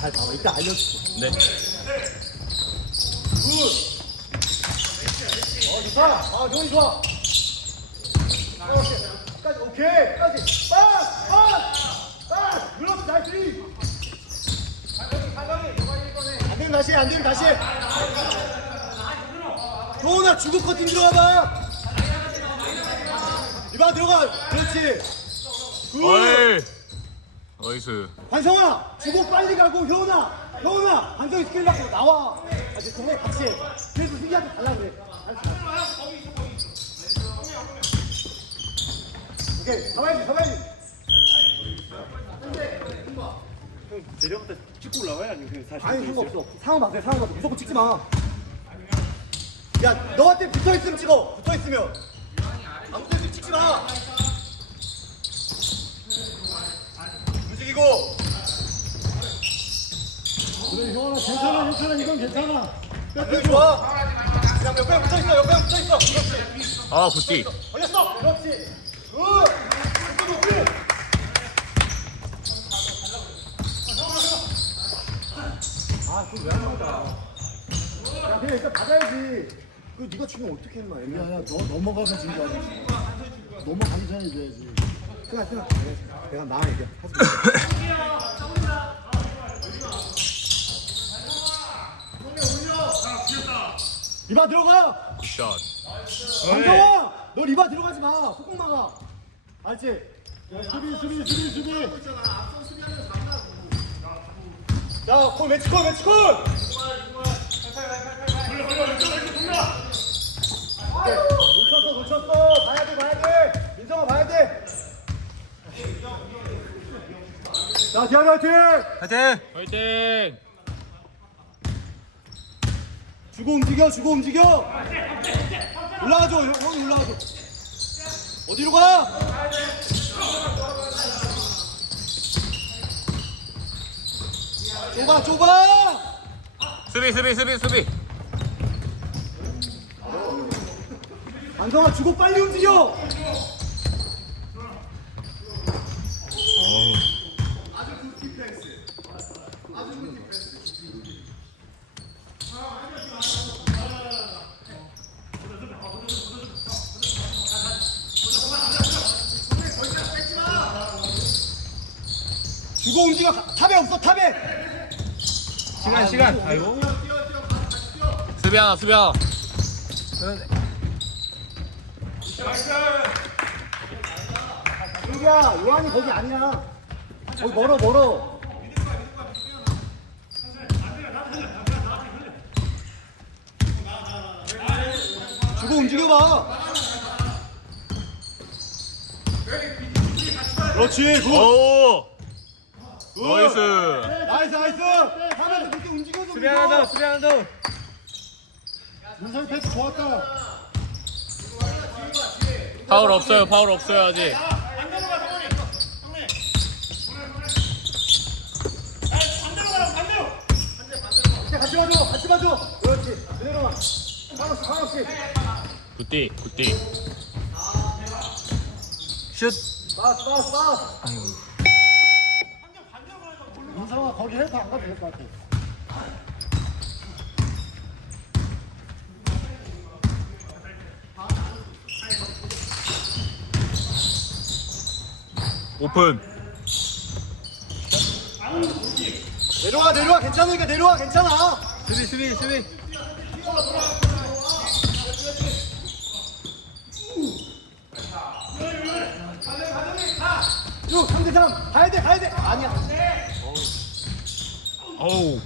잘 봐봐. 이따 알려줄게. 네. 어, 좋다. 아, 정이 좋아. 어, 오케이. 끝까지, 오케이. 끝까지. 빡! 빡! 빡! 눌러서 나이스! 안 되면 다시 해, 안 되면 다시 해. 조은아, 주고 커팅 들어가봐. 이봐, 들어가. 그렇지. 굿. 어이. 어이스. 반성아, 주고 빨리 가고, 효은아, 효은아, 반성이 스킬 받고 나와. 아, 이제 동네 같이 해. 그래서 승기한테 달라 그래. 알았어. 오케이, 가봐야지, 가봐야지. 내려부터 찍고 올라와야 아니면 그냥 다시 아니, 상관없어. 상황 봐세요, 상황 봐서 무조건 찍지 마. 야, 너한테 붙어 있으면 찍어. 붙어 있으면. 안 붙어 있으면 찍지 마. 움직이고. 그래 형아 괜찮아 괜찮아 이건 괜찮아 좋아. 그냥 옆에 붙어 있어, 옆에 붙어 있어. 그렇지. 아, 굿디. 걸렸어. 그렇지. 굿. 높이, 높이. 아, 그거 왜안 나오다. 야, 그냥 일단 받아야지. 그 네가 주면 어떻게 했나? 애매하 야야 너 넘어가서 아니지 넘어가기 전에 줘야지 생각, 생각. 내가, 내가 나 얘기야. 하지 마. 리바 들어가! 굿샷. 강성아! 너 리바 들어가지 마! 속공 막아! 알지? 야 수비 수비 수비 수비 자, 콜 매치 콜 매치 콜! 오케이. 놓쳤어 놓쳤어 봐야 돼 봐야 돼 민성아 봐야 돼 자, 디아리 화이팅! 화이팅! 화이팅! 주고 움직여 주고 움직여 올라가줘 형, 형이 올라가줘 어디로 가? 좁아 좁아 수비, 수비, 수비, 수비. 안성아 주고 빨리 움직여 주고 움직여 탑에 없어 탑에 시간, 시간. 아이고. 수비 하나, 수비 하나. 여기야 요한이 거기 아니야 거기 멀어 멀어 움직여봐. 그렇지 굿. 오! 나이스. 나이스 나이스. 하면서 그렇게 움직여서 수비 하나 더, 수비 하나 더. 문성이 패스 좋았다. 파울 없어요, 파울 없어요, 아직. 같이 가줘 같이 가줘. 그렇지. 그대로만. 하나씩 하나씩 굿디, 굿디. 슛. 빠스 빠스 빠스 문성아 거기 헬프 안 가도 될 것 같아 오픈. 내려와 내려와 괜찮으니까 내려와 괜찮아 수비, 수비, 수비. 쭉 3대 3 가야 돼 가야 돼. 아니야. 어우.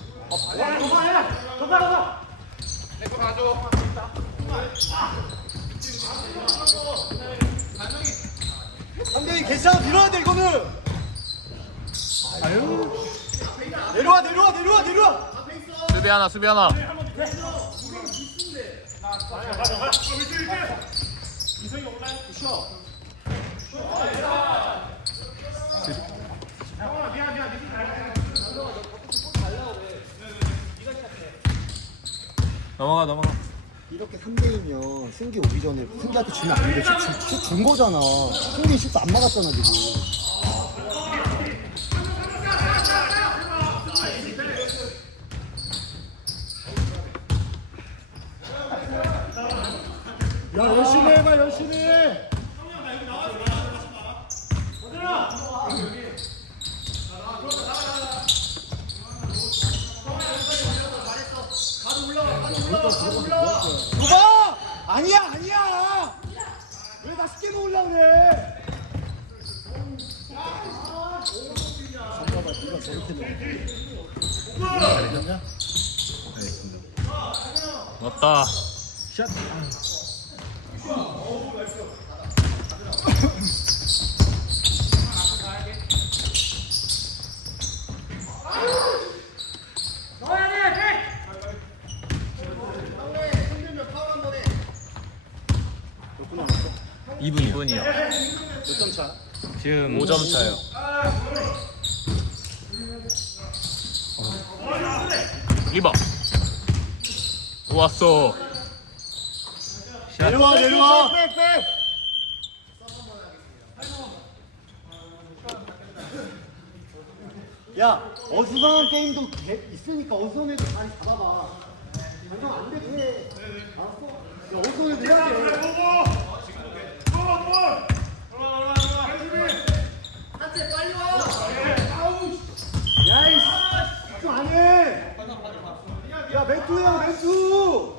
상대이 괜찮아 밀어야 돼 이거는. 내려와 내려와 내려와 내려와. 수비 하나, 수비 하나. 넘어가, 넘어가. 이렇게 3대2면 승기 오기 전에 승기한테 주면 안 돼. 준 거잖아. 승기 슛도 안 막았잖아, 지금. 아니야 아니야 왜 나 쉽게 먹으려고 그래 잠깐만 네가 저렇게 넣어 잘했냐? 맞다. 샷 아. 몇분 남았어? 2분 2분이요. 몇 점 차? 지금 5점 차요. 리바. 좋았어. 샷. 내려와 내려와 야 어수선한 게임도 개- 있으니까 어수선 애들 잘 잡아봐 장정 안 되게 알았어 야 어수선 애들 해야 돼 야 멘투야 멘투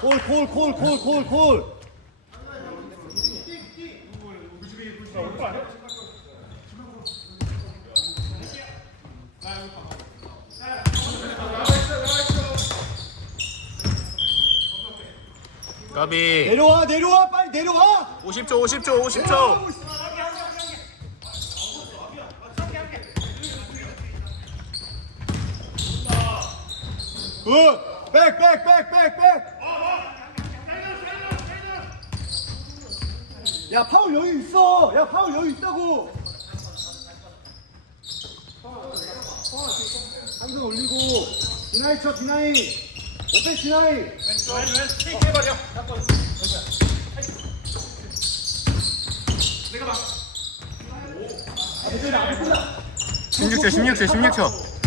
콜, 콜, 콜, 콜. 까비. 내려와, 내려와, 빨리 내려와. 50초 50초 50초. 굿. 백, 백, 백, 백, 백. 야, 파울 여유 있어. 야, 파울 여유 있다고. 한손 올리고. 디나이 쳐, 디나이. 오펜 디나이. 아, 16초 16초 16초.